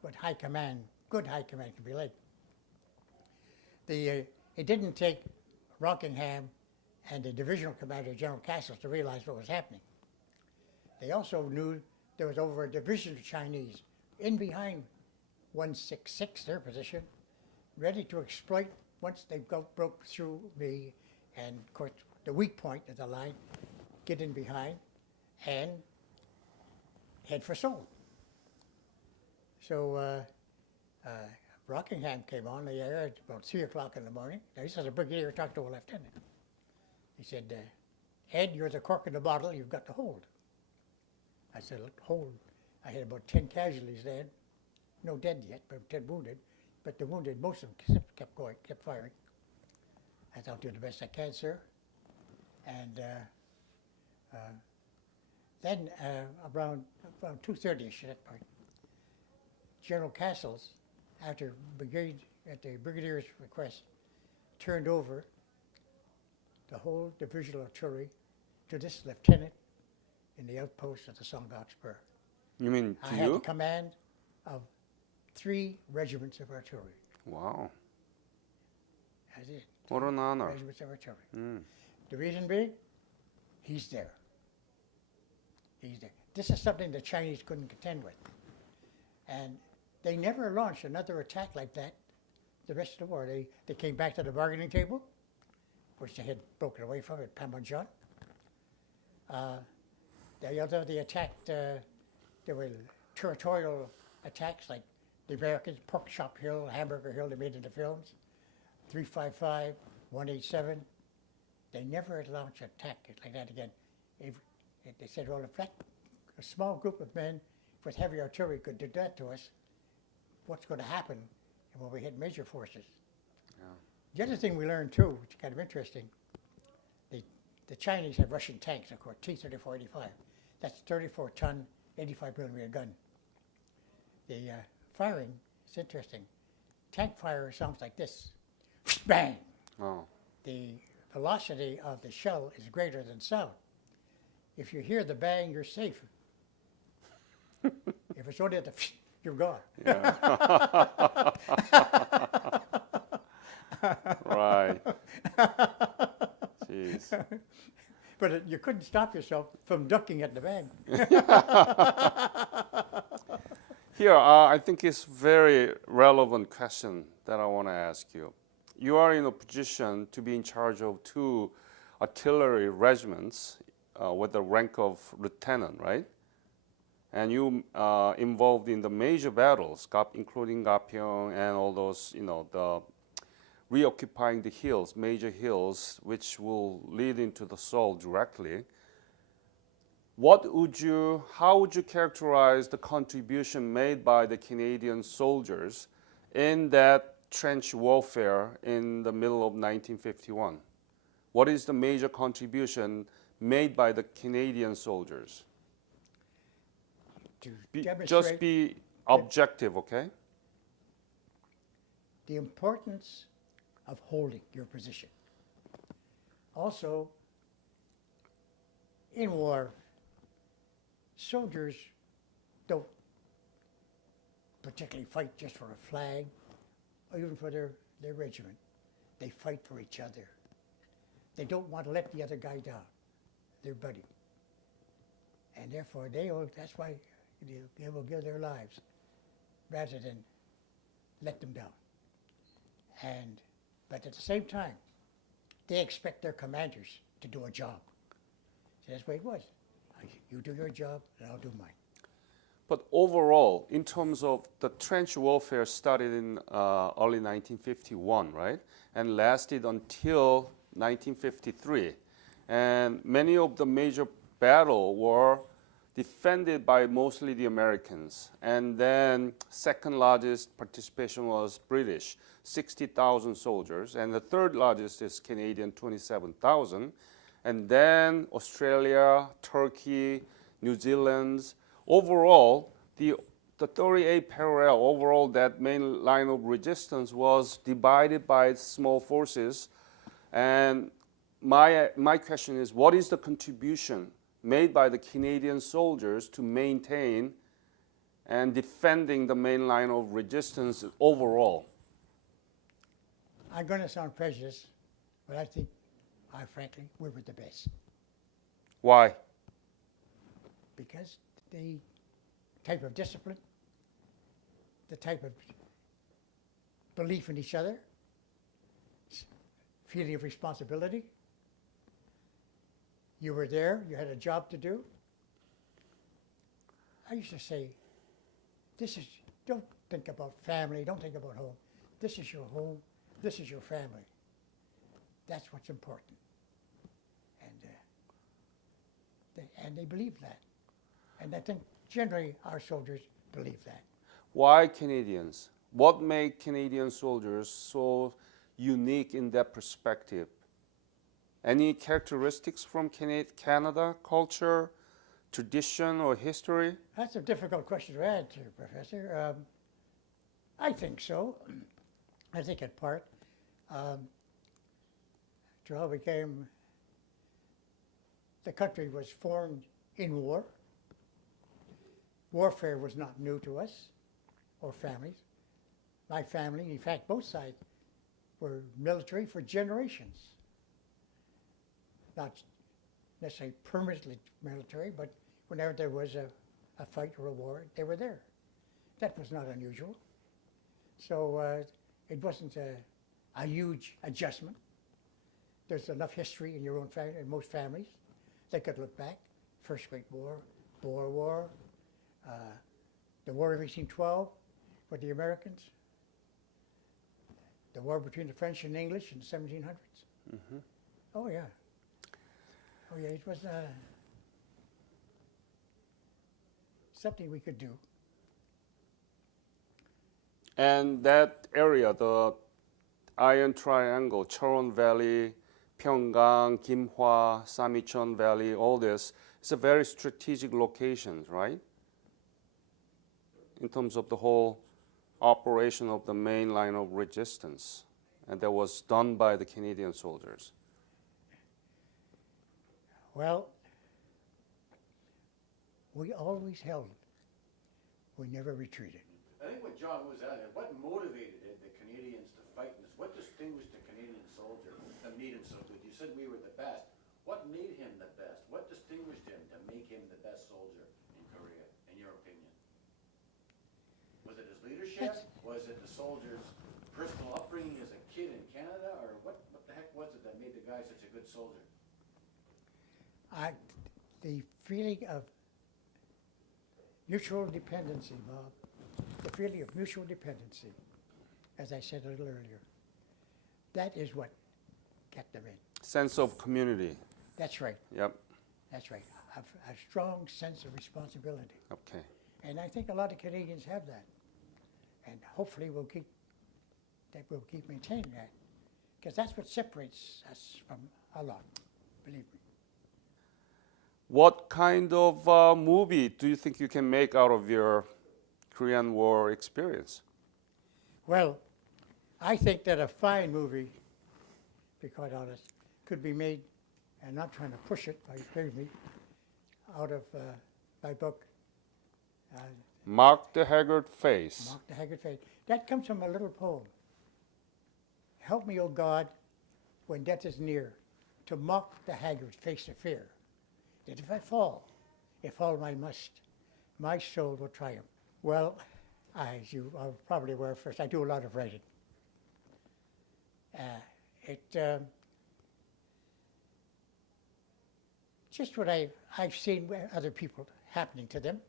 what high command, good high command can be like. It didn't take Rockingham and the divisional commander, General Castles, to realize what was happening. They also knew there was over a division of Chinese in behind 166, their position, ready to exploit once they broke through me, and of course the weak point of the line, get in behind and head for Seoul. So Rockingham came on the air at about 3 o'clock in the morning. Now, he says a brigadier talked to a lieutenant. He said, Ed, you're the cork in the bottle, you've got to hold. I said, look, hold. I had about 10 casualties then. No dead yet, but 10 wounded. But the wounded, most of them kept going, kept firing. I said, I'll do the best I can, sir. And then around 2:30ish at that point, General Castles, at the brigadier's request, turned over the whole divisional artillery to this lieutenant in the outpost of the Songgok Spur. You mean I to had the you? command of 3 regiments of artillery. Wow. That's it. What an honor. Regiments of artillery. Mm. The reason being, he's there. He's there. This is something the Chinese couldn't contend with. And they never launched another attack like that the rest of the war. They came back to the bargaining table, which they had broken away from at Panmunjom. They attacked, there were territorial attacks like the Americans, Pork Chop Hill, Hamburger Hill, they made into films, 355, 187. They never had launched an attack like that again. They said, well, if a small group of men with heavy artillery could do that to us, what's going to happen when we hit major forces? Yeah. The other thing we learned too, which is kind of interesting, the Chinese had Russian tanks, of course, T-34-85. That's 34-ton, 85-millimeter gun. The firing is interesting. Tank fire sounds like this, bang. Oh. The velocity of the shell is greater than sound. If you hear the bang, you're safe. If it's only at the you're gone. Yeah. Right. Jeez. But you couldn't stop yourself from ducking at the bang. Here, I think it's very relevant question that I want to ask you. You are in a position to be in charge of 2 artillery regiments with the rank of lieutenant, right? And you involved in the major battles, including Gapyeong and all those, the reoccupying the hills, major hills, which will lead into the Seoul directly. How would you characterize the contribution made by the Canadian soldiers in that trench warfare in the middle of 1951? What is the major contribution made by the Canadian soldiers? To Just demonstrate be objective, okay? the importance of holding your position. Also, in war, soldiers don't particularly fight just for a flag or even for their regiment. They fight for each other. They don't want to let the other guy down, their buddy. And therefore, that's why they will give their lives rather than let them down. But at the same time, they expect their commanders to do a job. So that's the way it was. You do your job, and I'll do mine. But overall, in terms of the trench warfare started in early 1951, right? And lasted until 1953. And many of the major battles were defended by mostly the Americans. And then second largest participation was British, 60,000 soldiers. And the third largest is Canadian, 27,000. And then Australia, Turkey, New Zealand. Overall, the 38 parallel, overall that main line of resistance was divided by small forces. And my question is, what is the contribution made by the Canadian soldiers to maintain and defending the main line of resistance overall? I'm going to sound prejudiced, but I think, frankly, we were the best. Why? Because the type of discipline, the type of belief in each other, feeling of responsibility. You were there, you had a job to do. I used to say, don't think about family, don't think about home. This is your home, this is your family. That's what's important. And they believe that. And I think generally our soldiers believe that. Why Canadians? What made Canadian soldiers so unique in that perspective? Any characteristics from Canada, culture, tradition, or history? That's a difficult question to answer, Professor. I think so. I think in part. The country was formed in war. Warfare was not new to us or families. My family, in fact, both sides were military for generations. Not necessarily permanently military, but whenever there was a fight or a war, they were there. That was not unusual. So it wasn't a huge adjustment. There's enough history in your own family, in most families. They could look back, First Great War, Boer War, the War of 1812 with the Americans, the war between the French and English in the 1700s. Mm-hmm. Oh, yeah. Oh, yeah, it was something we could do. And that area, the Iron Triangle, Choron Valley, Pyeonggang, Gimhwa, Samicheon Valley, all this, it's a very strategic location, right? In terms of the whole operation of the main line of resistance. And that was done by the Canadian soldiers. Well, we always held. We never retreated. I think what John was asking, what motivated the Canadians to fight in this? What distinguished the Canadian soldier that made him so good? You said we were the best. What made him the best? What distinguished him to make him the best soldier in Korea, in your opinion? Was it his leadership? Was it the soldier's personal upbringing as a kid in Canada? Or what the heck was it that made the guy such a good soldier? The feeling of mutual dependency, Bob. The feeling of mutual dependency, as I said a little earlier. That is what kept them in. Sense of community. That's right. Yep. That's right. A strong sense of responsibility. Okay. And I think a lot of Canadians have that. And hopefully we'll keep that we'll keep maintaining that, because that's what separates us from a lot, believe me. What kind of movie do you think you can make out of your Korean War experience? Well, I think that a fine movie, to be quite honest, could be made, and I'm not trying to push it, believe me, out of my book, Mark the Haggard Face. Mark the Haggard Face. That comes from a little poem. Help me, O God, when death is near, to mock the haggard face of fear, that if I fall I must, my soul will triumph. Well, as you are probably aware first, I do a lot of writing. Just what I've seen other people happening to them.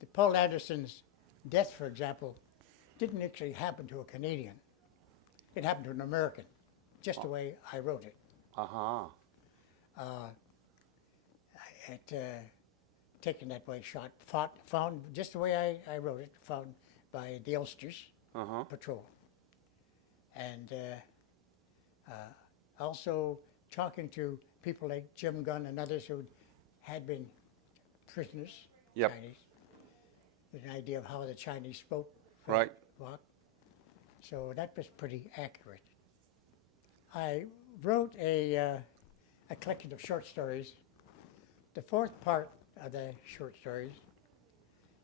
The Paul Anderson's death, for example, didn't actually happen to a Canadian. It happened to an American, just the way I wrote it. Uh-huh. Taken that way, found just the way I wrote it, found by the Ulsters Patrol. And also talking to people like Jim Gunn and others who had been prisoners, Yep. Chinese, with an idea of how the Chinese spoke. Right. Walked. So that was pretty accurate. I wrote a collection of short stories. The fourth part of the short stories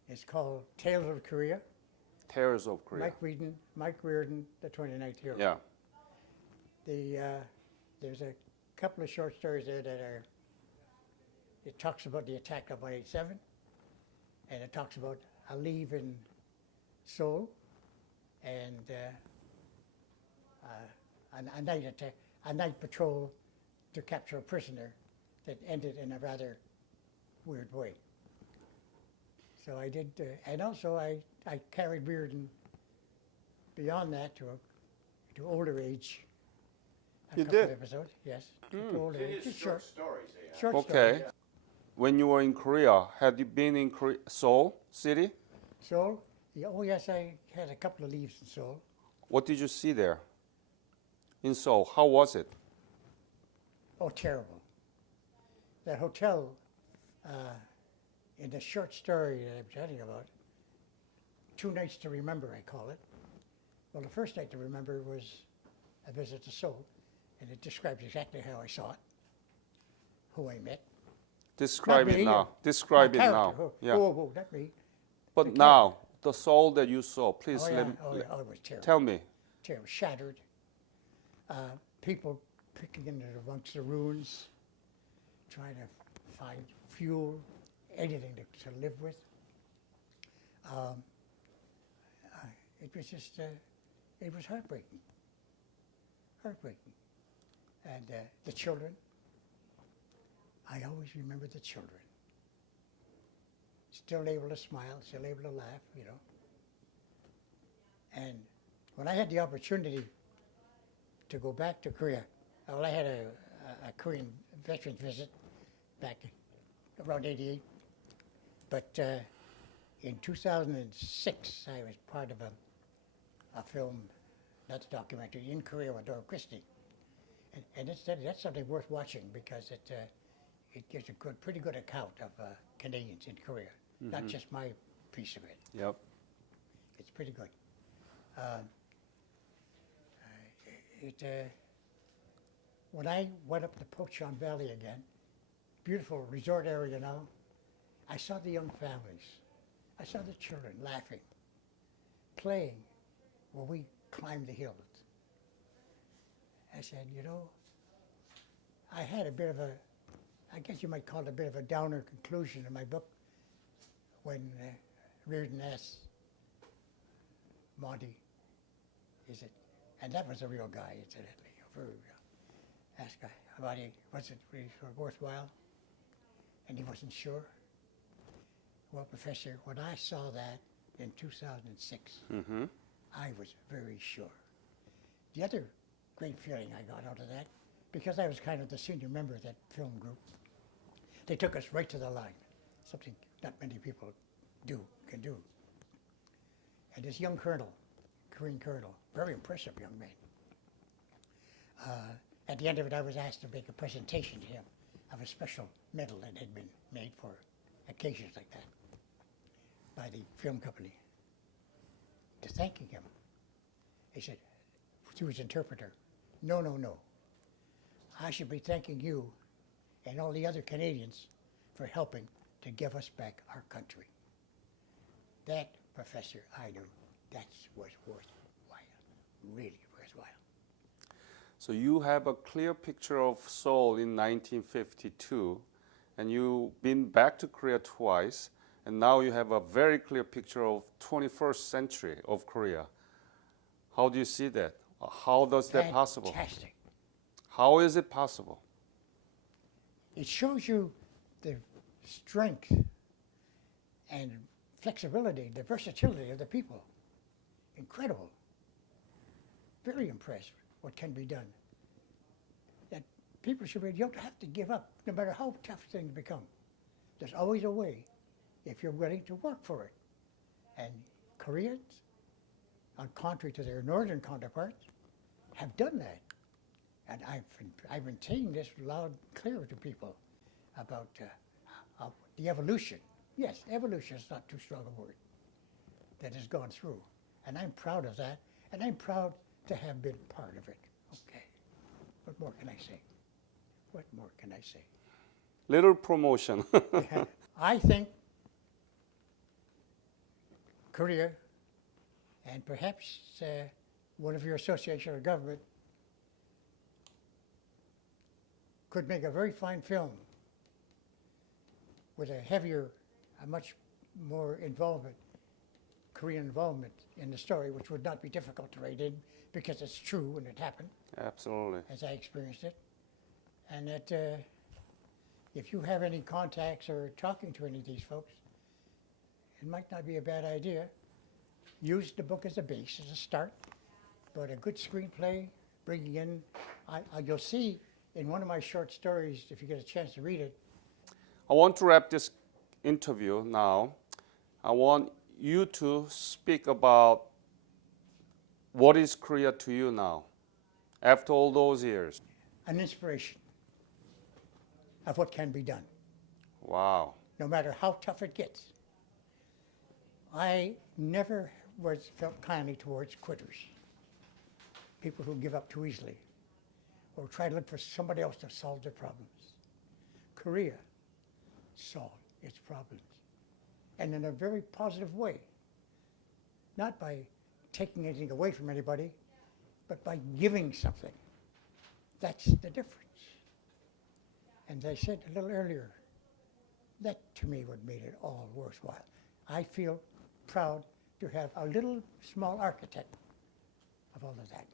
is called Tales of Korea. Tales of Korea. Mike Reardon, the 29th hero. Yeah. There's a couple of short stories there that it talks about the attack of 187, and it talks about a leave in Seoul, and a night attack, a night patrol to capture a prisoner that ended in a rather weird way. So I did, and also I carried Reardon beyond that to older age. A You couple did? of episodes, yes. To older It age, is just short stories, eh? short Okay. stories. When you were in Korea, had you been in Seoul City? Seoul, oh yes, I had a couple of leaves in Seoul. What did you see there? In Seoul, how was it? Oh, terrible. That hotel, in the short story that I'm telling you about, 2 nights to remember, I call it. Well, the first night to remember was a visit to Seoul, and it describes exactly how I saw it, who I met. Describe Not it me, now. Describe My it now. character, Yeah. Oh, not me. But the now, the Seoul that you saw, please Oh, let yeah. me, Oh, it was terrible. tell me. Terrible, shattered. People picking in amongst the ruins, trying to find fuel, anything to live with. It was just, it was heartbreaking. Heartbreaking. And the children, I always remember the children. Still able to smile, still able to laugh, you know. And when I had the opportunity to go back to Korea, well, I had a Korean veterans visit back around '88. But in 2006, I was part of a film, not a documentary, in Korea with Dora Christie. And that's something worth watching because it gives a pretty good account of Canadians in Korea, not just my piece of it. Yep. It's pretty good. When I went up the Pochon Valley again, beautiful resort area now, I saw the young families. I saw the children laughing, playing while we climbed the hills. I said, you know, I had a bit of a, I guess you might call it a bit of a downer conclusion in my book when Reardon asked Monty, is it, and that was a real guy, incidentally, a very real. Asked guy about it, was it really worthwhile? And he wasn't sure. Well, Professor, when I saw that in 2006, I was very sure. The other great feeling I got out of that, because I was kind of the senior member of that film group, they took us right to the line, something not many people can do. And this young colonel, Korean colonel. Very impressive young man. At the end of it, I was asked to make a presentation to him of a special medal that had been made for occasions like that by the film company. To thanking him, he said, through his interpreter, no, no, no. I should be thanking you and all the other Canadians for helping to give us back our country. That, Professor, I knew that was worthwhile, really worthwhile. So you have a clear picture of Seoul in 1952, and you've been back to Korea twice, and now you have a very clear picture of 21st century of Korea. How do you see that? How does that possible? Fantastic. How is it possible? It shows you the strength and flexibility, the versatility of the people. Incredible. Very impressed what can be done. That people should be, you don't have to give up, no matter how tough things become. There's always a way if you're willing to work for it. And Koreans, on contrary to their northern counterparts, have done that. And I've been saying this loud and clear to people about the evolution. Yes, evolution is not too strong a word that has gone through. And I'm proud of that, and I'm proud to have been part of it. Okay, what more can I say? What more can I say? Little promotion. I think Korea, and perhaps one of your association or government, could make a very fine film with a heavier, a much more involvement, Korean involvement in the story, which would not be difficult to write in because it's true and it happened, Absolutely. as I experienced it. And that if you have any contacts or talking to any of these folks, it might not be a bad idea. Use the book as a base, as a start, but a good screenplay, bringing in, you'll see in one of my short stories, if you get a chance to read it. I want to wrap this interview now. I want you to speak about what is Korea to you now, after all those years. An inspiration of what can be done, Wow. no matter how tough it gets. I never felt kindly towards quitters, people who give up too easily or try to look for somebody else to solve their problems. Korea solved its problems, and in a very positive way, not by taking anything away from anybody, but by giving something. That's the difference. And as I said a little earlier, that to me what made it all worthwhile. I feel proud to have a little small architect of all of that.